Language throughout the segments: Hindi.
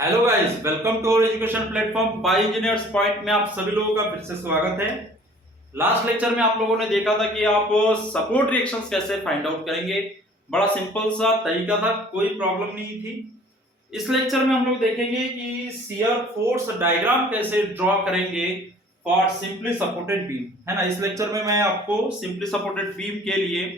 Hello guys, welcome to our education platform by Engineers Point में आप सभी लोगों का फिर से स्वागत है। लास्ट लेक्चर में आप लोगों ने देखा था कि आप सपोर्ट रिएक्शंस कैसे फाइंड आउट करेंगे। बड़ा सिंपल सा तरीका था, कोई प्रॉब्लम नहीं थी। इस लेक्चर में हम लोग देखेंगे कि शियर फोर्स डायग्राम कैसे ड्रॉ करेंगे फॉर सिंपली सपोर्टेड बीम, है ना। इस लेक्चर में मैं आपको सिंपली सपोर्टेड बीम के लिए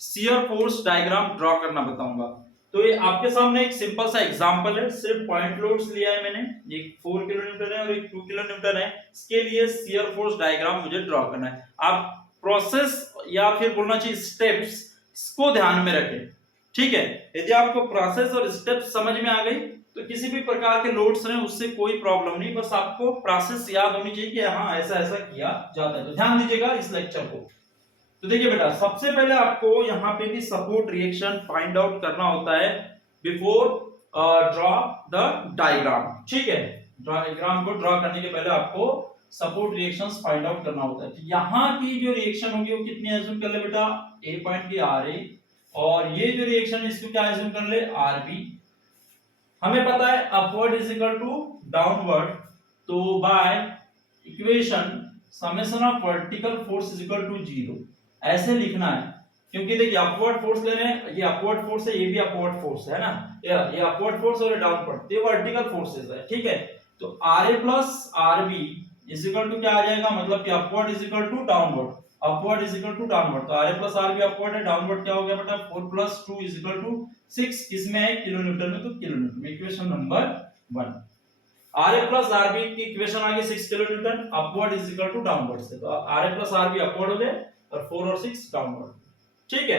शियर फोर्स डायग्राम ड्रॉ करना बताऊंगा। तो ये आपके सामने एक सिंपल सा एग्जांपल है, सिर्फ पॉइंट लोड्स लिया है मैंने, एक 4 किलो न्यूटन है और एक 2 किलो न्यूटन है। इसके लिए शियर फोर्स डायग्राम मुझे ड्रॉ करना है। आप प्रोसेस या फिर बोलना चाहिए स्टेप्स, इसको ध्यान में रखें, ठीक है। यदि आपको प्रोसेस और स्टेप्स समझ में आ गई तो किसी भी प्रकार के लोड्स रहे उससे कोई प्रॉब्लम नहीं, बस आपको प्रोसेस याद होनी चाहिए कि हाँ ऐसा ऐसा किया जाता है। तो ध्यान दीजिएगा इस लेक्चर को। तो देखिए बेटा, सबसे पहले आपको यहाँ पे भी सपोर्ट रिएक्शन फाइंड आउट करना होता है बिफोर ड्रॉ द डायग्राम, ठीक है। डायग्राम को ड्रॉ करने के पहले आपको सपोर्ट रिएक्शंस फाइंड आउट करना होता है। तो यहाँ की जो रिएक्शन होगी वो कितनी एज्यूम कर ले बेटा, ए पॉइंट की आर ए, और ये जो रिएक्शन है इसको क्या एज्यूम कर ले, आर बी। हमें पता है upward is equal to downward, तो by equation summation of vertical force is equal to 0 ऐसे लिखना है। क्योंकि देखिए अपवर्ड फोर्स ले रहे हैं, ये अपवर्ड फोर्स है, ये भी अपवर्ड फोर्स है ना, ये अपवर्ड फोर्स और डाउनवर्ड, ये वर्टिकल फोर्सेस है, ठीक है। तो R A plus R B is equal to क्या आ जाएगा, मतलब कि upward is equal to downward, upward is equal to downward. तो R A plus R B upward है, डाउनवर्ड क्या हो गया बेटा 4 प्लस 2 इज इक्वल टू 6। किसमें है, किलो न्यूटन में, तो किलो न्यूटन में। Equation number 1, R A plus R B की इक्वेशन आ गई 6 kilo newton, upward is equal to downward से। तो R A plus R B upward हो गए और 4 और 6 डाउनवर्ड, ठीक है।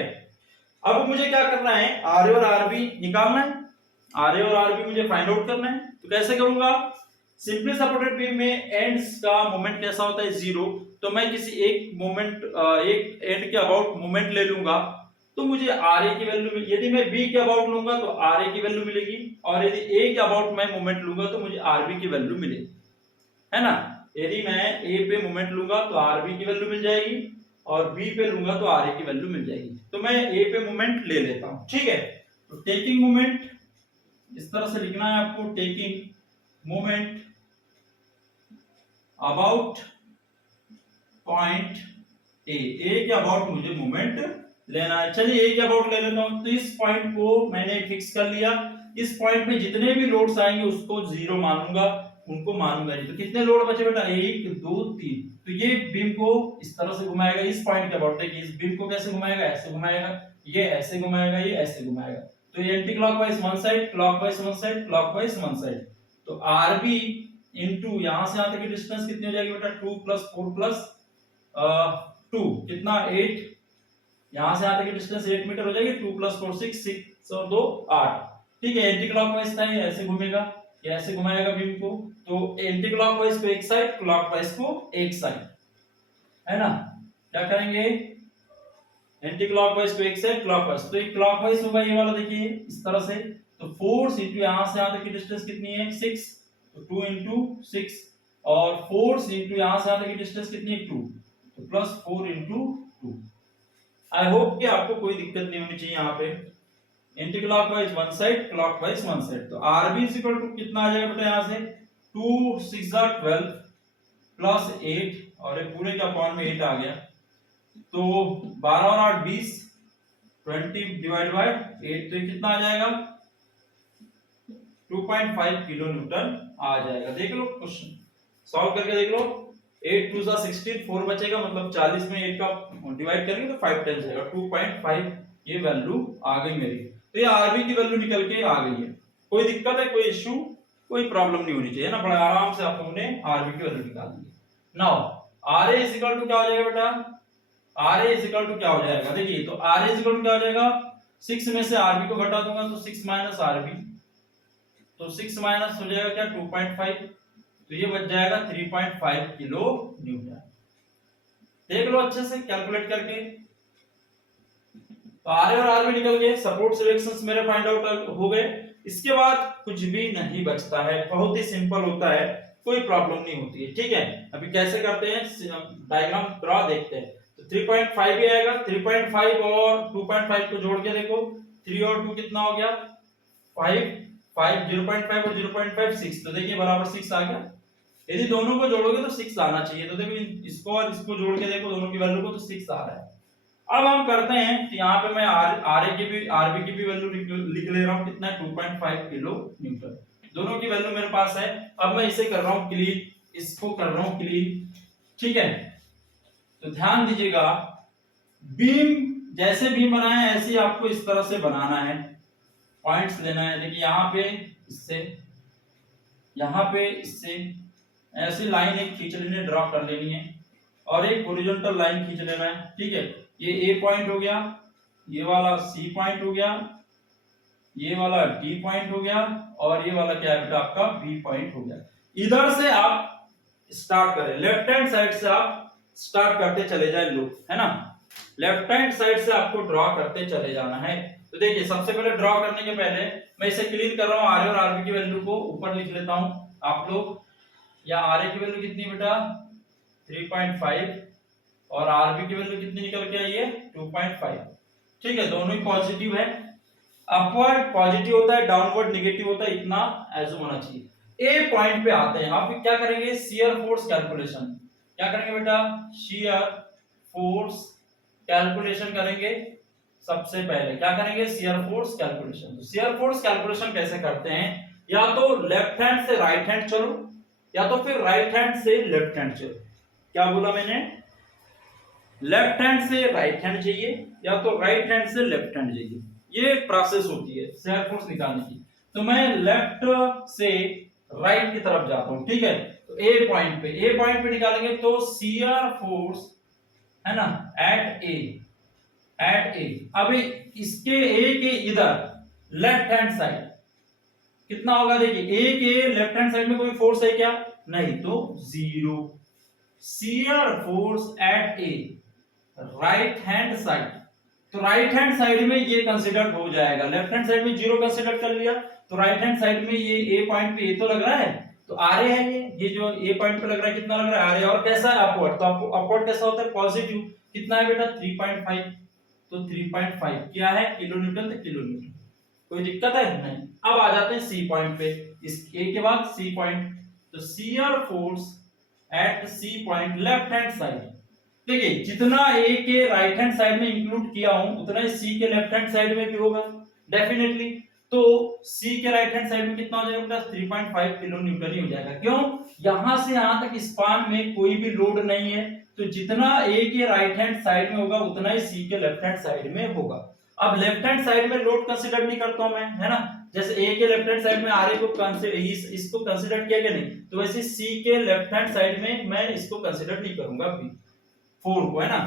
अब मुझे क्या करना है, आर ए और आर बी निकालना है, आर ए और आर बी मुझे फाइंड आउट करना है। तो कैसे करूंगा, सिंपली सपोर्टेड बीम में एंड्स का मोमेंट कैसा होता है, 0। तो मैं किसी एक मोमेंट एक एंड के अबाउट मोमेंट ले लूंगा तो मुझे आर ए की वैल्यू मिल, यदि मैं बी के अबाउट लूंगा तो आर ए की वैल्यू मिलेगी, और यदि ए के अबाउट मैं मोमेंट लूंगा तो मुझे आर बी की वैल्यू मिलेगी, है ना। यदि मैं ए पे मोमेंट लूंगा तो आर बी की वैल्यू मिल जाएगी, और बी पे लूंगा तो आर ए की वैल्यू मिल जाएगी। तो मैं ए पे मोमेंट ले लेता हूं, ठीक है। तो टेकिंग मोमेंट इस तरह से लिखना है आपको, taking moment about point A के अबाउट मुझे मोमेंट लेना है। चलिए ए के अबाउट ले लेता हूं। तो इस पॉइंट को मैंने फिक्स कर लिया, इस पॉइंट पे जितने भी लोड्स आएंगे उसको 0 मानूंगा, उनको मानूंगा नहीं। तो कितने लोड बचे बेटा, 1 2 3। तो ये बीम को इस तरह से घुमाएगा, इस पॉइंट के अबाउट देखिए, इस बीम को कैसे घुमाएगा, ऐसे घुमाएगा, ये ऐसे घुमाएगा, ये ऐसे घुमाएगा। तो ये anti clockwise one side, clockwise one side, clockwise one side. तो आरबी इनटू यहां से यहां तक की डिस्टेंस कितनी हो जाएगी बेटा, 2 + 4 + 2 कितना 8, यहां से यहां तक की डिस्टेंस 8 मीटर हो जाएगी। 2 + 4 6, 6 और 2 8, ठीक है। एंटी क्लॉकवाइज था, ये ऐसे घूमेगा, ये ऐसे घुमाएगा बीम को। तो एंटी क्लॉकवाइज को एक साइड, क्लॉकवाइज को एक साइड, है ना। क्या करेंगे, एंटी क्लॉकवाइज को एक साइड, क्लॉकवाइज। तो ये क्लॉकवाइज होगा ये वाला, देखिए इस तरह से। तो फोर्स इनटू यहां से यहां तक की डिस्टेंस कितनी है, 6, तो 2 * 6, और फोर्स इनटू यहां से यहां तक की डिस्टेंस कितनी है, 2, तो +4 * 2। आई होप कि आपको कोई दिक्कत नहीं होनी चाहिए यहाँ पे। Anti clockwise one side, clockwise one side. तो आरबी इज इक्वल टू कितना आ जाएगा बेटा, यहां से 2 × 6 = 12 + 8, और ये पूरे का अपॉन में 8 आ गया। तो 12 और 8 20, 20 डिवाइड बाय 8, तो कितना आ जाएगा, 2.5 किलो न्यूटन आ जाएगा। देख लो क्वेश्चन सॉल्व करके देख लो। 8 × 2 = 16, 4 बचेगा, मतलब 40 में 8 का डिवाइड करेंगे तो 5 टाइम्स आएगा, 2.5 ये वैल्यू आ गई मेरी। तो ये आरबी की वैल्यू निकल के आ गई है। कोई दिक्कत है, कोई इश्यू, कोई प्रॉब्लम नहीं होनी चाहिए ना, बड़ा आराम से आप लोगों ने आरबी की वैल्यू निकाल दी। Now RA is equal to क्या हो जाएगा बेटा, आरए इज इक्वल टू क्या हो जाएगा, देखिए। तो आरए इज इक्वल टू क्या हो जाएगा, 6 में से आरबी को घटा दूंगा तो 6 - आरबी, तो 6 माइनस हो जाएगा क्या, 2.5, तो ये बच जाएगा 3.5 किलो न्यूटन। देख लो अच्छे से कैलकुलेट करके। तो आर और आरबी निकल गए, सपोर्ट रिएक्शंस मेरे फाइंड आउट हो गए। इसके बाद कुछ भी नहीं बचता है, बहुत ही सिंपल होता है, कोई प्रॉब्लम नहीं होती है, ठीक है। अभी कैसे करते हैं, डायग्राम ड्रॉ देखते हैं। तो 3.5 ही आएगा, 3.5 और 2.5 को जोड़ के देखो, 3 और 2 कितना हो गया, 5, 5 0.5 और 0.5 6, तो देखिए बराबर 6 आ गया। यदि दोनों को जोड़ोगे तो 6 आना चाहिए, तो देखो इसको और इसको जोड़ के देखो दोनों की वैल्यू को, तो 6 आ रहा है। अब हम करते हैं तो यहाँ पे मैं आरबी की भी वैल्यू लिख ले रहा हूँ, कितना है 2.5 किलो न्यूटन, दोनों की वैल्यू मेरे पास है। अब मैं इसे कर रहा हूँ क्लीन, इसको कर रहा हूँ क्लीन, ठीक है। तो ध्यान दीजिएगा, बीम जैसे बीम बनाए हैं ऐसे ही आपको इस तरह से बनाना है, पॉइंट्स लेना है। देखिए यहाँ पे इससे, यहाँ पे इससे ऐसी लाइन एक खींच लेनी है, ड्रॉ कर लेनी है, और एक हॉरिजॉन्टल लाइन खींच लेना है, ठीक है। ये ए पॉइंट हो गया, ये वाला सी पॉइंट हो गया, ये वाला डी पॉइंट हो गया, और ये वाला क्या है बेटा आपका बी पॉइंट हो गया। इधर से आप स्टार्ट करें, लेफ्ट हैंड साइड से आप स्टार्ट करते चले जाए लोग, है ना, लेफ्ट हैंड साइड से आपको ड्रॉ करते चले जाना है। तो देखिए सबसे पहले ड्रॉ करने के पहले मैं इसे क्लीन कर रहा हूँ, आर ए और आरबी की वैल्यू को ऊपर लिख लेता हूँ आप लोग। या आर ए की वैल्यू कितनी बेटा 3.5 और आरबी की वैल्यू कितनी निकल के आई है 2.5, ठीक है, दोनों ही पॉजिटिव है। अपवर्ड पॉजिटिव होता है, डाउनवर्ड नेगेटिव होता है, इतना एज्यूम होना चाहिए। ए पॉइंट पे आते हैं, आप क्या करेंगे शियर फोर्स कैलकुलेशन, क्या करेंगे बेटा शियर फोर्स कैलकुलेशन करेंगे। सबसे पहले क्या करेंगे शियर फोर्स कैलकुलेशन। तो शियर फोर्स कैलकुलेशन कैसे करते हैं, या तो लेफ्ट हैंड से राइट हैंड चलो, या तो फिर राइट हैंड से लेफ्ट हैंड चलो। क्या बोला मैंने, लेफ्ट हैंड से राइट हैंड चाहिए या तो राइट हैंड से लेफ्ट हैंड चाहिए, ये प्रोसेस होती है शियर फोर्स निकालने की। तो मैं लेफ्ट से राइट की तरफ जाता हूं, ठीक है। तो ए पॉइंट पे निकालेंगे तो शियर फोर्स है ना एट ए। अब इसके ए के इधर लेफ्ट हैंड साइड कितना होगा, देखिए ए के लेफ्ट हैंड साइड में कोई फोर्स है क्या, नहीं, तो 0। शियर फोर्स एट ए राइट हैंड साइड, तो राइट हैंड साइड में ये कंसीडर हो जाएगा, लेफ्ट हैंड साइड में 0 कंसीडर कर लिया, तो राइट हैंड साइड में ये ए पॉइंट पे ये तो लग रहा है, तो आर ए है ये जो ए पॉइंट पे लग रहा है कितना लग रहा है आर ए, और कैसा है अपवर्ड, तो अपवर्ड कैसा होता है पॉजिटिव, कितना है बेटा 3.5, तो 3.5 क्या है किलो न्यूटन, तो किलो न्यूटन, कोई दिक्कत है नहीं। अब आ जाते हैं सी पॉइंट पे, इस ए के बाद सी पॉइंट, तो shear force at C point left hand side, देखिए जितना ए के राइट हैंड साइड में इंक्लूड किया हूं उतना ही सी के लेफ्ट हैंड साइड में भी होगा डेफिनेटली। तो सी के राइट हैंड साइड में कितना हो जाएगा, 3.5 किलो न्यूटन ही हो जाएगा। क्यों, यहां से यहां तक स्पान में कोई भी लोड नहीं है, तो जितना ए के राइट हैंड साइड में होगा उतना ही सी के लेफ्ट हैंड साइड में होगा। अब लेफ्ट हैंड साइड में लोड कंसीडर नहीं करता हूं मैं, है ना, जैसे ए के लेफ्ट हैंड साइड में आर ए को इसको कंसीडर किया गया नहीं, तो वैसे सी के लेफ्ट हैंड साइड में मैं इसको कंसीडर नहीं करूंगा बी 4 को, है ना।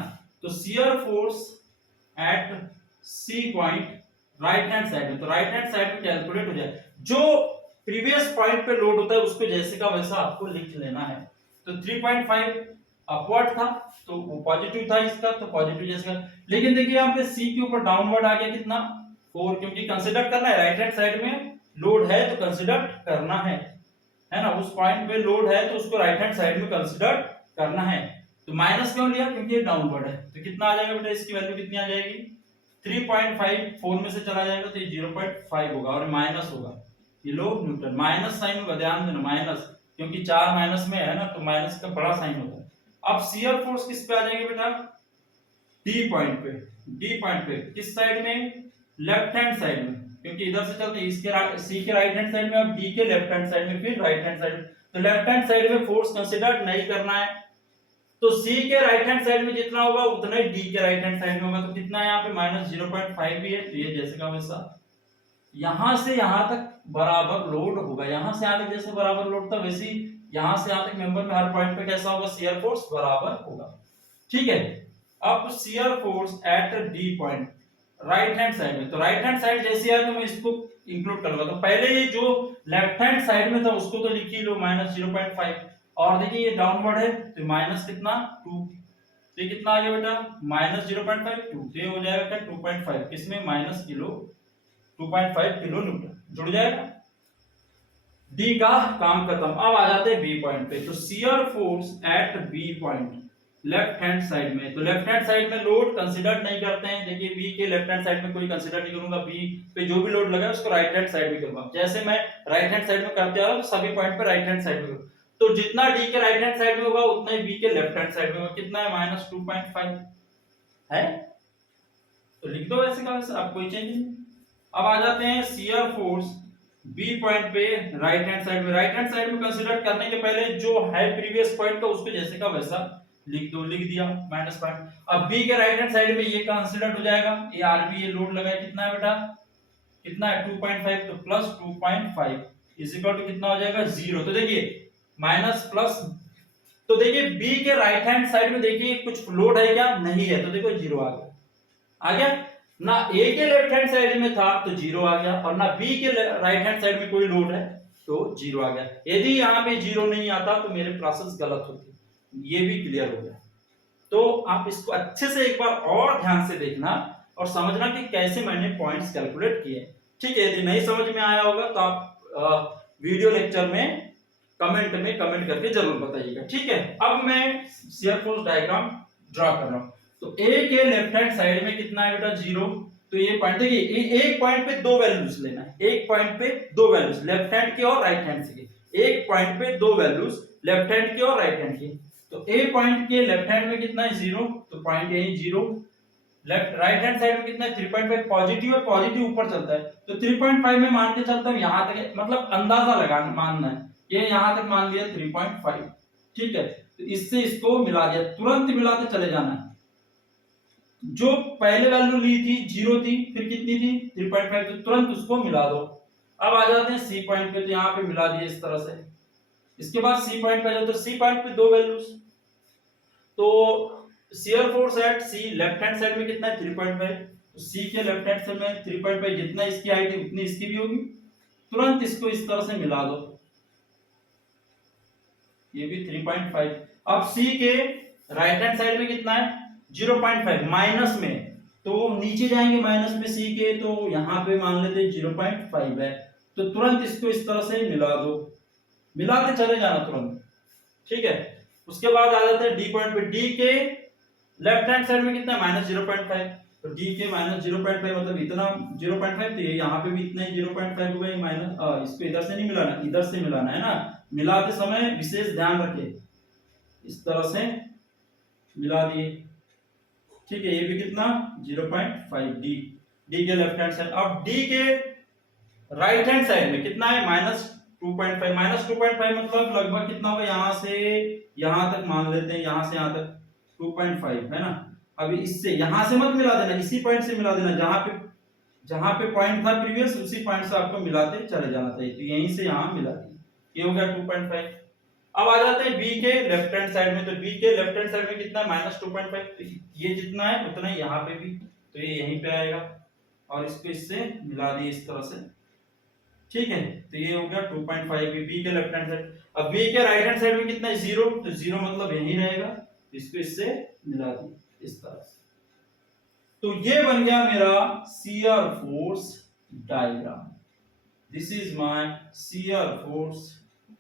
तो shear force at C point right hand side में, तो राइट हैंड साइड में कैलकुलेट हो जाए, जो प्रीवियस पॉइंट पे लोड होता है उसको जैसे का वैसा आपको लिख लेना है। तो 3.5 अपवर्ड था तो वो पॉजिटिव था इसका, तो पॉजिटिव जैसे का, लेकिन देखिए यहाँ पे सी के ऊपर डाउनवर्ड आ गया कितना 4, क्योंकि कंसीडर करना है राइट हैंड साइड में लोड है तो कंसीडर करना है ना, उस पॉइंट पे लोड है तो उसको राइट हैंड साइड में कंसीडर करना है। तो माइनस क्यों लिया, क्योंकि ये डाउनवर्ड है, तो कितना आ जाएगा बेटा इसकी वैल्यू कितनी आ जाएगी 3.5, 4 में से चला जाएगा तो ये 0.5 होगा और माइनस होगा किलो न्यूटन, माइनस साइन होगा, ध्यान देना माइनस, क्योंकि 4 माइनस में है ना तो माइनस का बड़ा साइन होता है। अब शियर फोर्स किस पे आ जाएंगे बेटा डी पॉइंट पे किस साइड में, लेफ्ट हैंड साइड में, क्योंकि इधर से चलते इसके सी के राइट हैंड साइड में, अब डी के लेफ्ट हैंड साइड में, फिर राइट हैंड साइड, तो लेफ्ट हैंड साइड में फोर्स कंसीडर नहीं करना है, तो सी के राइट हैंड साइड में जितना होगा उतना ही डी के राइट हैंड साइड में होगा, तो कितना है यहाँ पे -0.5 भी है, तो ये जैसे का वैसा यहां से यहां तक बराबर लोड होगा, यहां से यहां तक जैसे बराबर लोड था वैसे ही यहां से यहां तक मेंबर में हर पॉइंट पे कैसा होगा शियर फोर्स बराबर होगा, ठीक है। अब shear force eight D point right hand side में, तो राइट हैंड साइड जैसे है तो मैं इसको इंक्लूड करूंगा, तो पहले ये जो लेफ्ट हैंड साइड में था उसको तो लिख ही लो -0.5, और देखिए ये डाउनवर्ड है तो माइनस कितना 2, तो ये कितना आ गया बेटा -0.5 2, तो ये हो जाएगा 2.5 किसमें माइनस किलो 2.5 किलो न्यूटन जुड़ जाएगा। डी का काम खत्म। अब आ जाते हैं बी पॉइंट पे, तो shear force at B point left hand side में, तो लेफ्ट हैंड साइड में लोड कंसीडर नहीं करते हैं। देखिए बी के लेफ्ट हैंड साइड में कोई कंसीडर नहीं करूंगा, बी पे जो भी लोड लगा है उसको राइट हैंड साइड में करूंगा। जैसे मैं राइट हैंड साइड में करते आ रहा हूं तो सभी पॉइंट पे राइट हैंड साइड में करूंगा, तो जितना डी के राइट हैंड साइड में होगा उतना ही बी के लेफ्ट हैंड साइड में होगा। कितना है -2.5 है, तो लिख दो वैसे का वैसे, अब कोई चेंज नहीं। अब आ जाते हैं शियर फोर्स बी पॉइंट पे राइट हैंड साइड में। राइट हैंड साइड में कंसीडर करने के पहले जो है प्रीवियस पॉइंट का उसको जैसे का वैसा लिख दो, लिख दिया -5। अब बी के राइट हैंड साइड में ये कंसीडर हो जाएगा, ये आरबी ये लोड लगा है, कितना है बेटा, कितना है 2.5, तो +2.5 इज इक्वल टू कितना हो जाएगा 0। तो देखिए माइनस प्लस, तो देखिए बी के राइट हैंड साइड में देखिए कुछ लोड है क्या, नहीं है, तो देखो 0 आ गया, आ गया ना। ए के लेफ्ट हैंड साइड में था तो 0 आ गया, और ना बी के राइट हैंड साइड में कोई लोड है तो 0 आ गया। यदि यहाँ पे 0 नहीं आता तो मेरे प्रोसेस गलत होती, ये भी क्लियर हो गया। तो आप इसको अच्छे से एक बार और ध्यान से देखना और समझना कि कैसे मैंने पॉइंट्स कैलकुलेट किए, ठीक है। यदि नहीं समझ में आया होगा तो आप वीडियो लेक्चर में कमेंट करके जरूर बताइएगा, ठीक है। अब मैं शियर फोर्स डायग्राम ड्रा कर रहा हूं। तो ए के लेफ्ट हैंड साइड में कितना है बेटा 0, तो ये पॉइंट देखिए, एक पॉइंट पे दो वैल्यूज लेना है, एक पॉइंट पे दो वैल्यूज लेफ्ट हैंड की और राइट हैंड की, एक पॉइंट पे दो वैल्यूज लेफ्ट हैंड की और राइट हैंड की। तो ए पॉइंट के लेफ्ट हैंड में कितना है 0, तो पॉइंट यही 0। लेफ्ट राइट हैंड साइड में कितना है 3.5, पॉजिटिव है, पॉजिटिव ऊपर चलता है, तो 3.5 में मान के चलता हूं यहां तक, मतलब अंदाजा लगाना मानना है, ये यहां तक मान लिया 3.5, ठीक है। तो इससे इसको मिला दिया, तुरंत मिलाते चले जाना है। जो पहले वैल्यू ली थी 0 थी, फिर कितनी थी 3.5, तो तुरंत उसको मिला दो। अब आ जाते हैं सी पॉइंट पे, तो यहाँ पे मिला दिए इस तरह से। इसके बाद सी पॉइंट पे जाओ, तो सी पॉइंट पे दो वैल्यूज, तो shear force at C left hand side में कितना है 3.5, तो सी के लेफ्ट हैंड साइड में 3.5, जितना इसकी हाइट है उतनी इसकी भी होगी। तुरंत इसको इस तरह से मिला दो, ये भी 3.5। अब सी के राइट हैंड साइड में कितना है 0.5 माइनस में, तो नीचे जाएंगे माइनस में सी के, तो यहां पे मान लेते हैं 0.5 है, तो तुरंत इसको इस तरह से मिला दो, मिलाते चले जाना तुरंत, ठीक है। उसके बाद आ जाते हैं डी पॉइंट पे, डी के लेफ्ट हैंड साइड में कितना है -0.5, तो डी के -0.5 मतलब इतना 0.5, तो ये यहाँ पे भी इतना ही 0.5 होगा, ये माइनस, इसको इधर से नहीं मिलाना, इधर से मिलाना है ना। मिलाते समय विशेष ध्यान रखें, इस तरह से मिला दिए, ठीक है। ये भी कितना 0.5 डी, डी के लेफ्ट हैंड साइड। अब डी के राइट हैंड साइड में कितना है -2.5, -2.5 मतलब लगभग कितना होगा, यहां से यहां तक मान लेते हैं, यहां से यहां तक 2.5 है ना। अभी इससे यहां से मत मिला देना, इसी पॉइंट से मिला देना, जहां पे पॉइंट था प्रीवियस उसी पॉइंट से आपको मिलाते चले जाना चाहिए, तो यहीं से यहां मिला दिया, ये हो गया 2.5। अब आ जाते हैं बी के लेफ्ट हैंड साइड में, तो बी के लेफ्ट हैंड साइड में कितना है -2.5, तो ये जितना है उतना ही यहाँ पे भी, तो ये यहीं पे आएगा, और इसको इससे मिला दिए इस तरह से, ठीक है। तो ये हो गया 2.5 बी के लेफ्ट हैंड साइड। अब बी के राइट हैंड साइड में कितना है 0, तो 0 मतलब यही रहेगा, इसको इससे मिला दिए इस तरह से। तो ये बन गया मेरा shear force diagram, this is my shear force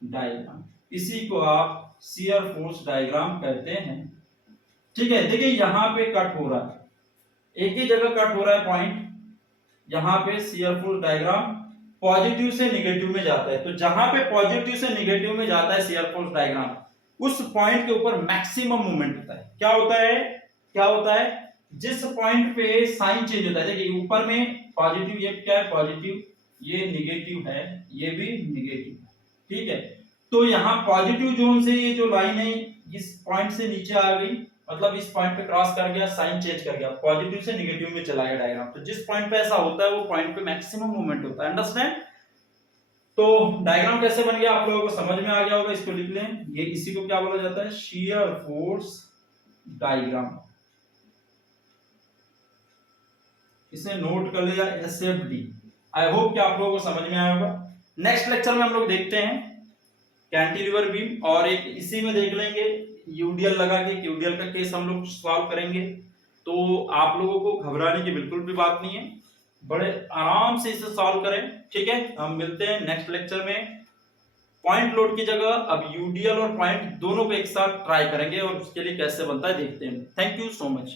diagram, इसी को आप शियर फोर्स डायग्राम कहते हैं, ठीक है। देखिए यहां पे कट हो रहा है, एक ही जगह कट हो रहा है पॉइंट, यहां पे शियर फोर्स डायग्राम पॉजिटिव से निगेटिव में जाता है, तो जहां पे पॉजिटिव से निगेटिव में जाता है शियर फोर्स डायग्राम, उस पॉइंट के ऊपर मैक्सिमम मूवमेंट होता है। क्या होता है, क्या होता है, जिस पॉइंट पे साइन चेंज होता है, देखिए ऊपर में पॉजिटिव, ये क्या है पॉजिटिव, ये निगेटिव है, ये भी निगेटिव है, ठीक है। तो यहाँ पॉजिटिव जोन से ये जो लाइन है इस पॉइंट से नीचे आ गई, मतलब इस पॉइंट पे क्रॉस कर गया, साइन चेंज कर गया, पॉजिटिव से निगेटिव में चला गया डायग्राम। तो जिस पॉइंट पे ऐसा होता है वो पॉइंट पे मैक्सिमम मूवमेंट होता है, अंडरस्टैंड। तो डायग्राम कैसे बन गया आप लोगों को समझ में आ गया होगा, इसको लिख लें, ये इसी को क्या बोला जाता है शियर फोर्स डायग्राम, इसे नोट कर लिया SFD। आई होप कि आप लोगों को समझ में आया होगा। नेक्स्ट लेक्चर में हम लोग देखते हैं कैंटिलीवर बीम, और एक इसी में देख लेंगे यूडीएल लगा के, यूडीएल का केस हम लोग सॉल्व करेंगे। तो आप लोगों को घबराने की बिल्कुल भी बात नहीं है, बड़े आराम से इसे सॉल्व करें, ठीक है। हम मिलते हैं नेक्स्ट लेक्चर में। पॉइंट लोड की जगह अब यूडीएल और पॉइंट दोनों को एक साथ ट्राई करेंगे और उसके लिए कैसे बनता है देखते हैं। Thank you so much.